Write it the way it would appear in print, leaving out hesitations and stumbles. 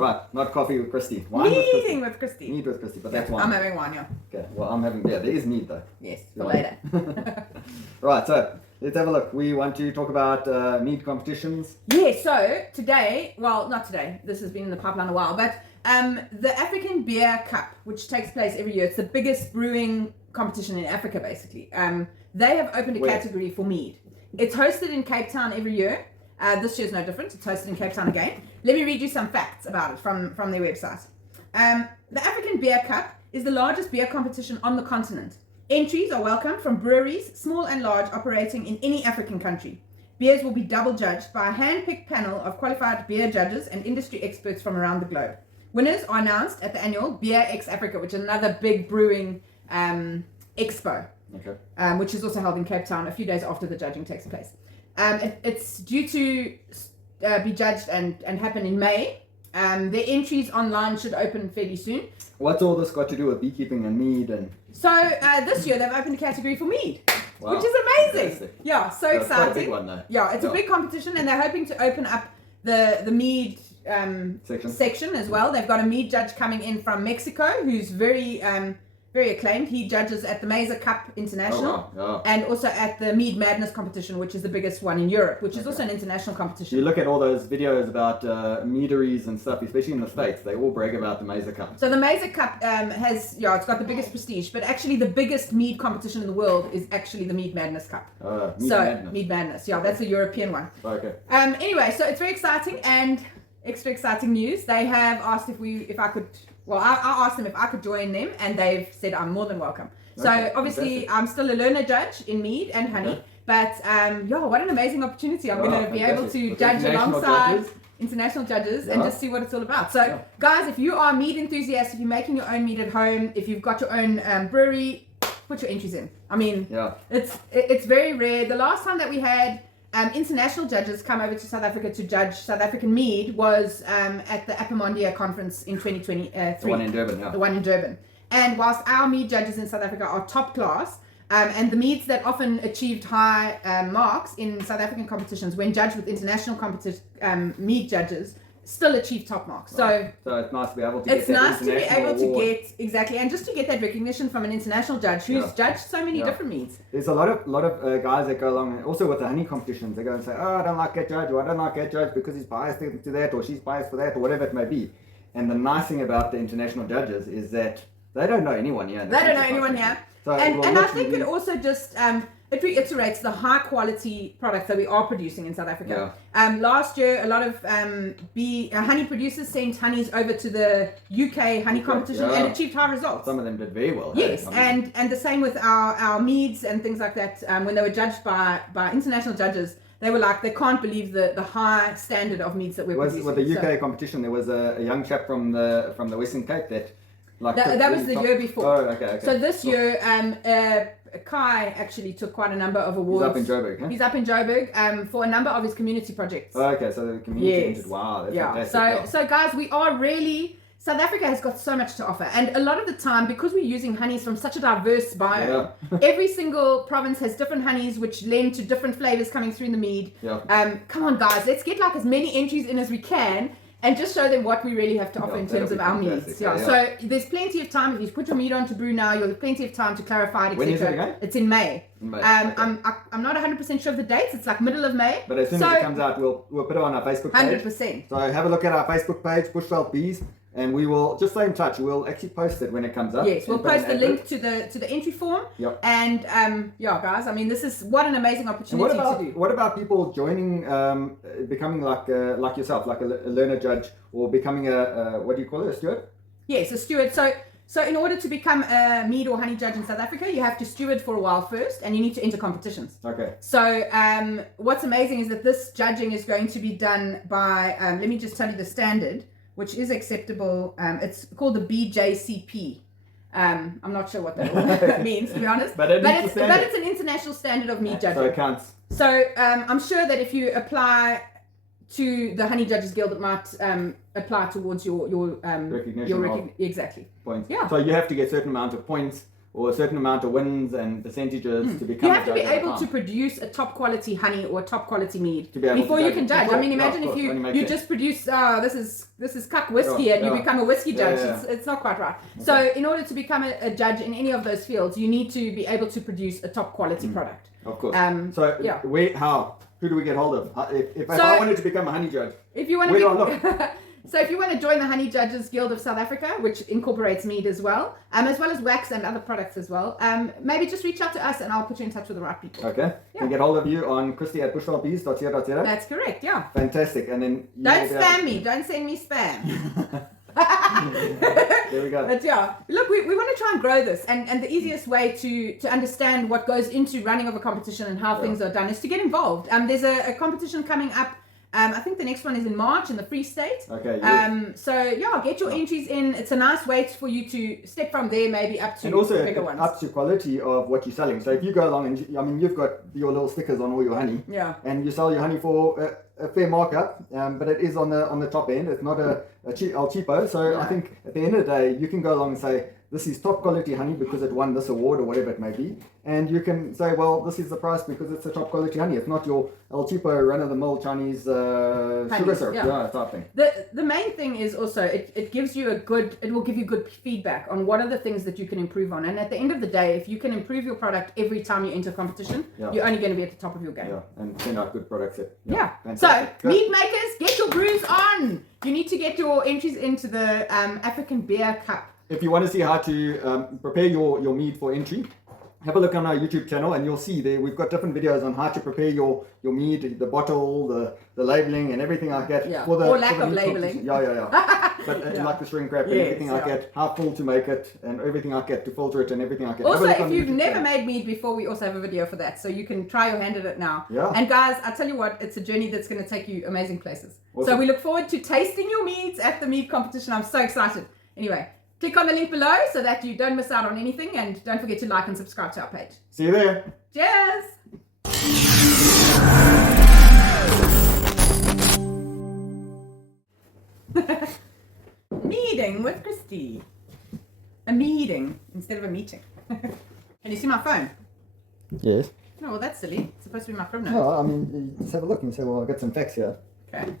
Right, not coffee with Christy. Wine with Christy. Meeting with Christy. Mead with Christy, but that's wine. I'm having wine, yeah. Okay, well, I'm having beer. There is mead, though. Yes, You for like later. Right, so let's have a look. We want to talk about mead competitions. Yeah, so today, well, not today, this has been in the pipeline a while, but the African Beer Cup, which takes place every year, it's the biggest brewing competition in Africa, basically. They have opened a category for mead. It's hosted in Cape Town every year. This year's no different. It's hosted in Cape Town again. Let me read you some facts about it from their website. The African Beer Cup is the largest beer competition on the continent. Entries are welcome from breweries, small and large, operating in any African country. Beers will be double judged by a hand-picked panel of qualified beer judges and industry experts from around the globe. Winners are announced at the annual Beer X Africa, which is another big brewing expo, which is also held in Cape Town a few days after the judging takes place. It's due to be judged and happen in May. Their entries online should open fairly soon. What's all this got to do with beekeeping and mead? And So this year they've opened a category for mead, wow, which is amazing. fantastic. Yeah, so That's exciting. quite a big one, though. Yeah, it's a big competition, and they're hoping to open up the mead section as well. They've got a mead judge coming in from Mexico who's very acclaimed. He judges at the Mesa Cup International and also at the Mead Madness competition, which is the biggest one in Europe, which is also an international competition. You look at all those videos about meaderies and stuff, especially in the States, they all brag about the Mesa Cup. So the Mesa Cup it's got the biggest prestige, but actually the biggest mead competition in the world is actually the Mead Madness Cup. Mead Madness, that's the European one. Okay. Anyway, so it's very exciting, and extra exciting news. They have asked if I could. Well, I asked them if I could join them, and they've said I'm more than welcome. So obviously, I'm still a learner judge in mead and honey, but what an amazing opportunity! I'm going to be able to judge alongside international judges and just see what it's all about. So, guys, if you are a mead enthusiast, if you're making your own mead at home, if you've got your own brewery, put your entries in. I mean, it's very rare. The last time that we had international judges come over to South Africa to judge South African mead was at the Appomondia conference in 2023. The one in Durban, The one in Durban. And whilst our mead judges in South Africa are top class, and the meads that often achieved high marks in South African competitions when judged with international mead judges still achieve top marks. Right. So it's nice to be able to get exactly, and just to get that recognition from an international judge who's judged so many different meads. There's a lot of guys that go along, and also with the honey competitions, they go and say, oh, I don't like that judge, or I don't like that judge because he's biased to that, or she's biased for that, or whatever it may be. And the nice thing about the international judges is that they don't know anyone here. They don't know anyone here. So and I think it also just it reiterates the high quality products that we are producing in South Africa. Last year, a lot of honey producers sent honeys over to the UK honey competition and achieved high results. Some of them did very well. Yes, and the same with our meads and things like that. When they were judged by international judges, they were like, they can't believe the high standard of meads that we're producing. With the UK competition, there was a young chap from the Western Cape that. That was the year before. Oh, okay. So this year, Kai actually took quite a number of awards. He's up in Joburg, huh? He's up in Joburg for a number of his community projects. Oh, okay, so the community entered. Wow, that's fantastic. So guys, we are really... South Africa has got so much to offer, and a lot of the time, because we're using honeys from such a diverse biome, every single province has different honeys which lend to different flavors coming through in the mead. Come on, guys, let's get like as many entries in as we can, and just show them what we really have to offer in terms of our meads. So there's plenty of time. If you put your mead on to brew now, you'll have plenty of time to clarify it, etc. When is it again? It's in May. I'm not 100% sure of the dates. It's like middle of May. But as soon as it comes out, we'll put it on our Facebook page. 100%. So have a look at our Facebook page, Bushveld Bees, and we will just stay in touch. We'll actually post it when it comes up. Yes, we'll post the link to the entry form. And guys, I mean, this is what an amazing opportunity to do. What about people joining, becoming like yourself, like a learner judge, or becoming a what do you call it, a steward? Yes, a steward. So in order to become a mead or honey judge in South Africa, you have to steward for a while first, and you need to enter competitions. Okay. So what's amazing is that this judging is going to be done by, let me just tell you the standard, which is acceptable. It's called the BJCP. I'm not sure what that means, to be honest. But it's an international standard of mead judging. So it counts. So I'm sure that if you apply to the Honey Judges Guild, it might apply towards your recognition exactly points. Yeah. So you have to get a certain amount of points or a certain amount of wins and percentages to become You a have to be judge at a able to time. produce a top quality honey or a top quality mead To be able to before you judge can it. judge. Before- I mean, yeah, imagine of if course, only makes you sense. just produce, this is cuck whiskey, Yeah, and you yeah. become a whiskey judge. Yeah. It's not quite right. So in order to become a judge in any of those fields, you need to be able to produce a top quality product. Of course. So How? Who do we get hold of? If So- I wanted to become a honey judge, If you want where do I to look? be, so if you want to join the Honey Judges Guild of South Africa, which incorporates mead as well, as well as wax and other products as well, maybe just reach out to us and I'll put you in touch with the right people. Okay. Can get hold of you on christy@bushvillebees.co.za. That's correct, yeah. Fantastic. And then you Don't will be spam able- me. Don't send me spam. There we go. But yeah, look, we want to try and grow this, and the easiest way to understand what goes into running of a competition and how things are done is to get involved. There's a competition coming up. I think the next one is in March in the Free State. Okay. Yes. So yeah, get your entries in. It's a nice way for you to step from there maybe up to And also bigger ones. up to quality of what you're selling. So if you go along and you've got your little stickers on all your honey, Yeah. and you sell your honey for a fair markup, but it is on the top end. It's not a cheap El Cheapo. So I think at the end of the day, you can go along and say this is top quality honey because it won this award or whatever it may be, and you can say, well, this is the price because it's a top quality honey. It's not your El Cheapo run of the mill Chinese sugar syrup, type thing. The main thing is also it gives you it will give you good feedback on what are the things that you can improve on, and at the end of the day, if you can improve your product every time you enter competition, you're only going to be at the top of your game. Yeah, and send out good products. So Fantastic. Good. mead makers, get your brews on. You need to get your entries into the African Beer Cup. If you want to see how to prepare your mead for entry, have a look on our YouTube channel and you'll see there we've got different videos on how to prepare your mead, the bottle, the labeling and everything like that. Yeah. For the, Or for lack the of mead labeling. competition. Yeah. But like the shrink wrap and Yes, everything like that, how full to make it and everything like that, to filter it and everything like that. Have a Also, look if on the you've YouTube never channel. made mead before, we also have a video for that. So you can try your hand at it now. Yeah. And guys, I tell you what, it's a journey that's going to take you amazing places. Awesome. So we look forward to tasting your meads at the mead competition. I'm so excited. Anyway, click on the link below so that you don't miss out on anything. And don't forget to like and subscribe to our page. See you there. Cheers! Meeting with Christy. A meeting instead of a meeting. Can you see my phone? Yes. Oh, well, that's silly. It's supposed to be my crib notes. No, I mean, you just have a look and say, well, I've got some facts here. Okay.